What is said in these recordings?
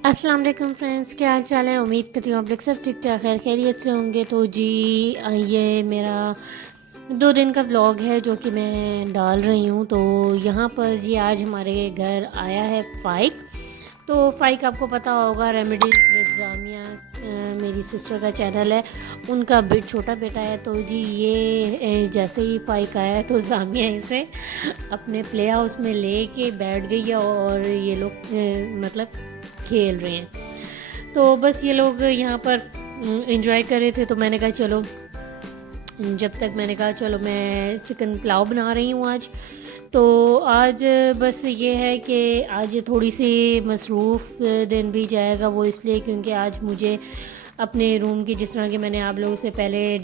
अस्सलाम वालेकुम फ्रेंड्स, क्या हाल चाल है। उम्मीद करती हूँ आप लोग सब ठीक ठाक खैर खैरियत से होंगे। तो जी ये मेरा 2 दिन का व्लॉग है जो कि मैं डाल रही हूँ। तो यहाँ पर जी आज हमारे घर आया है फ़ाइक। तो फ़ाइक आपको पता होगा, रेमेडीज़ विद ज़ामिया मेरी सिस्टर का चैनल है, उनका छोटा बेटा है। तो जी ये जैसे ही फ़ाइक आया है तो ज़ामिया इसे अपने प्ले हाउस में ले के बैठ गई है और ये लोग मतलब खेल रहे हैं। तो बस ये लोग यहाँ पर इंजॉय कर रहे थे। तो मैंने कहा चलो, जब तक मैंने कहा चलो मैं चिकन पुलाव बना रही हूँ आज। तो आज बस ये है कि आज थोड़ी सी मसरूफ़ दिन भी जाएगा, वो इसलिए क्योंकि आज मुझे अपने रूम की, जिस तरह कि मैंने आप लोगों से पहले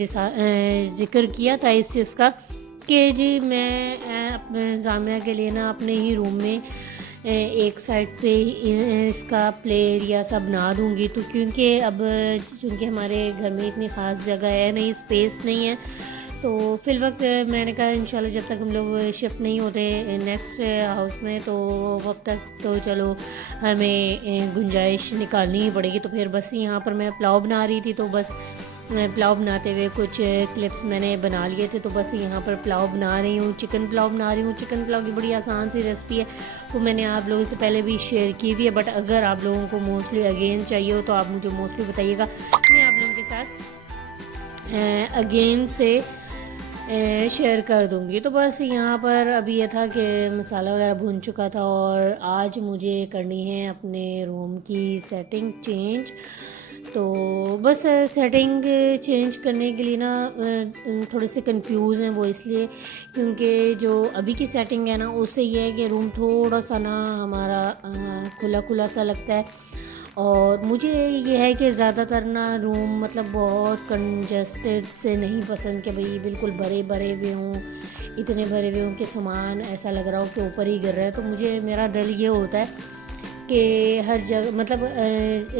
ज़िक्र किया था इस चीज़ का, कि जी मैं अपने जामिया के लिए ना अपने ही रूम में एक साइड पे इसका प्ले एरिया सा बना दूँगी। तो क्योंकि अब चूँकि हमारे घर में इतनी ख़ास जगह है नहीं, स्पेस नहीं है, तो फिल वक्त मैंने कहा इंशाल्लाह जब तक हम लोग शिफ्ट नहीं होते नेक्स्ट हाउस में, तो वब तक तो चलो हमें गुंजाइश निकालनी ही पड़ेगी। तो फिर बस यहाँ पर मैं पुलाव बना रही थी, तो बस मैं पुलाव बनाते हुए कुछ क्लिप्स मैंने बना लिए थे। तो बस यहाँ पर पुलाव बना रही हूँ, चिकन पुलाव बना रही हूँ। चिकन पुलाव की बड़ी आसान सी रेसिपी है, वो मैंने आप लोगों से पहले भी शेयर की हुई है, बट अगर आप लोगों को मोस्टली अगेन चाहिए हो तो आप मुझे मोस्टली बताइएगा, मैं आप लोगों के साथ अगेन से शेयर कर दूँगी। तो बस यहाँ पर अभी ये था कि मसाला वगैरह भून चुका था और आज मुझे करनी है अपने रूम की सेटिंग चेंज। तो बस सेटिंग चेंज करने के लिए ना थोड़े से कंफ्यूज हैं, वो इसलिए क्योंकि जो अभी की सेटिंग है ना, उससे ये है कि रूम थोड़ा सा ना हमारा खुला खुला सा लगता है। और मुझे ये है कि ज़्यादातर ना रूम मतलब बहुत कंजस्टेड से नहीं पसंद कि भाई बिल्कुल भरे भरे हुए हों, इतने भरे हुए हों कि सामान ऐसा लग रहा हो कि ऊपर ही गिर रहा है। तो मुझे, मेरा दिल ये होता है कि हर जगह मतलब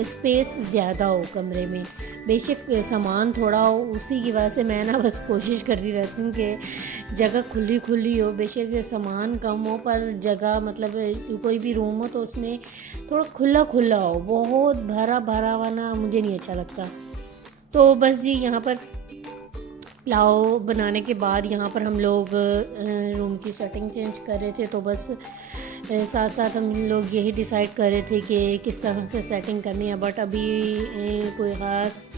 स्पेस ज़्यादा हो कमरे में, बेशक सामान थोड़ा हो। उसी की वजह से मैं ना बस कोशिश करती रहती हूँ कि जगह खुली खुली हो, बेशक सामान कम हो पर जगह मतलब कोई भी रूम हो तो उसमें थोड़ा खुला खुला हो, बहुत भरा भरा हुआ ना मुझे नहीं अच्छा लगता। तो बस जी यहाँ पर पुलाव बनाने के बाद यहाँ पर हम लोग रूम की सेटिंग चेंज कर रहे थे। तो बस साथ साथ हम लोग यही डिसाइड कर रहे थे कि किस तरह से सेटिंग करनी है, बट अभी कोई ख़ास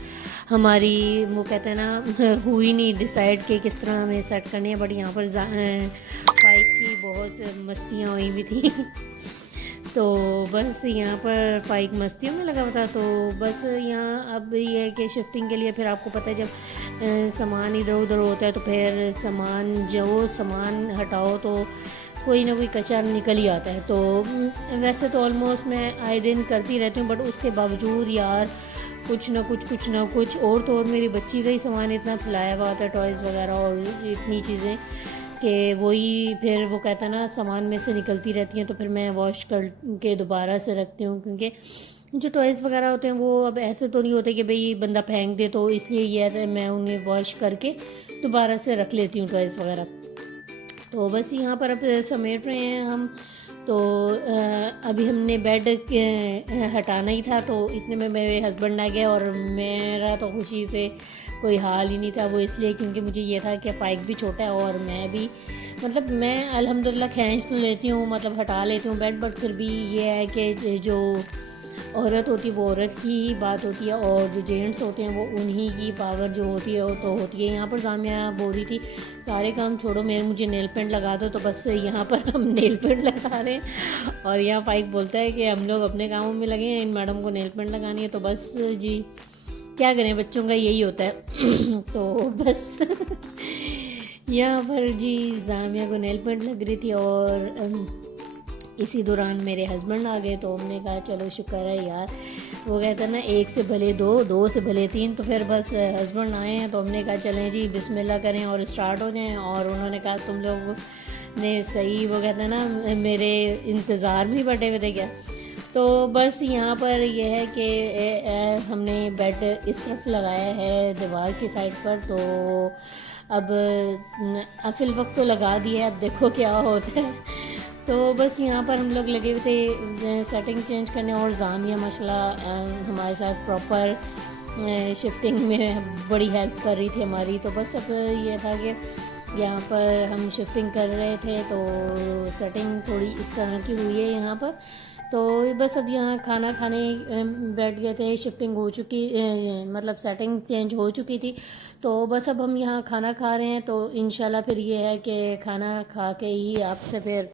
हमारी वो कहते हैं ना हुई नहीं डिसाइड कि किस तरह हमें सेट करनी है। बट यहाँ पर फाइक की बहुत मस्तियाँ हुई भी थी तो बस यहाँ पर फ़ाइक मस्तियों में लगा हुआ था। तो बस यहाँ अब ये है कि शिफ्टिंग के लिए फिर आपको पता है जब सामान इधर उधर होता है तो फिर सामान हटाओ तो कोई ना कोई कचरा निकल ही आता है। तो वैसे तो ऑलमोस्ट मैं आए दिन करती रहती हूँ, बट उसके बावजूद यार कुछ ना कुछ और, तो और मेरी बच्ची का ही सामान इतना फैलाया हुआ होता है, टॉयज़ वगैरह और इतनी चीज़ें कि वही फिर वो कहता है ना सामान में से निकलती रहती हैं। तो फिर मैं वॉश कर के दोबारा से रखती हूँ, क्योंकि जो टॉयज़ वगैरह होते हैं वो अब ऐसे तो नहीं होते कि भाई बंदा फेंक दे, तो इसलिए ये है मैं उन्हें वॉश करके दोबारा से रख लेती हूँ टॉयज़ वगैरह। तो बस यहाँ पर अब समेट रहे हैं हम। तो अभी हमने बेड हटाना ही था, तो इतने में मेरे हस्बैंड आ गए और मेरा तो खुशी से कोई हाल ही नहीं था। वो इसलिए क्योंकि मुझे ये था कि फ़ाइक भी छोटा है और मैं भी मतलब मैं अल्हम्दुलिल्लाह खींच तो लेती हूँ, मतलब हटा लेती हूँ बेड, बट फिर भी ये है कि जो औरत होती है वो औरत की ही बात होती है और जो जेंट्स होते हैं वो उन्हीं की पावर जो होती है वो तो होती है। यहाँ पर जामिया बोल रही थी सारे काम छोड़ो, मुझे नेल पेंट लगा दो, तो बस यहाँ पर हम नेल पेंट लगा रहे हैं और यहाँ फ़ाइक बोलता है कि हम लोग अपने कामों में लगे हैं, इन मैडम को नेल पेंट लगानी है। तो बस जी क्या करें, बच्चों का यही होता है तो बस यहाँ पर जी जामिया को नेल पेंट लग रही थी और इसी दौरान मेरे हस्बैंड आ गए। तो हमने कहा चलो शुक्र है यार, वो कहते हैं ना एक से भले दो, दो से भले तीन। तो फिर बस हस्बैंड आए हैं तो हमने कहा चलें जी बिस्मिल्लाह करें और स्टार्ट हो जाएं। और उन्होंने कहा तुम लोग ने सही वो कहते हैं ना मेरे इंतज़ार में ही बैठे हुए थे क्या। तो बस यहाँ पर यह है कि हमने बेड इस तरफ लगाया है दीवार की साइड पर। तो अब फिल वक्त तो लगा दिया है, अब देखो क्या होता है। تو بس یہاں پر ہم لوگ لگے ہوئے تھے سیٹنگ چینج کرنے، اور زامیا ماشاءاللہ ہمارے ساتھ پراپر شفٹنگ میں بڑی ہیلپ کر رہی تھی ہماری. تو بس اب یہ تھا کہ یہاں پر ہم شفٹنگ کر رہے تھے تو سیٹنگ تھوڑی اس طرح کی ہوئی ہے یہاں پر. تو بس اب یہاں کھانا کھانے بیٹھ گئے تھے، شفٹنگ ہو چکی مطلب سیٹنگ چینج ہو چکی تھی. تو بس اب ہم یہاں کھانا کھا رہے ہیں. تو انشاءاللہ پھر یہ ہے کہ کھانا کھا کے ہی آپ سے پھر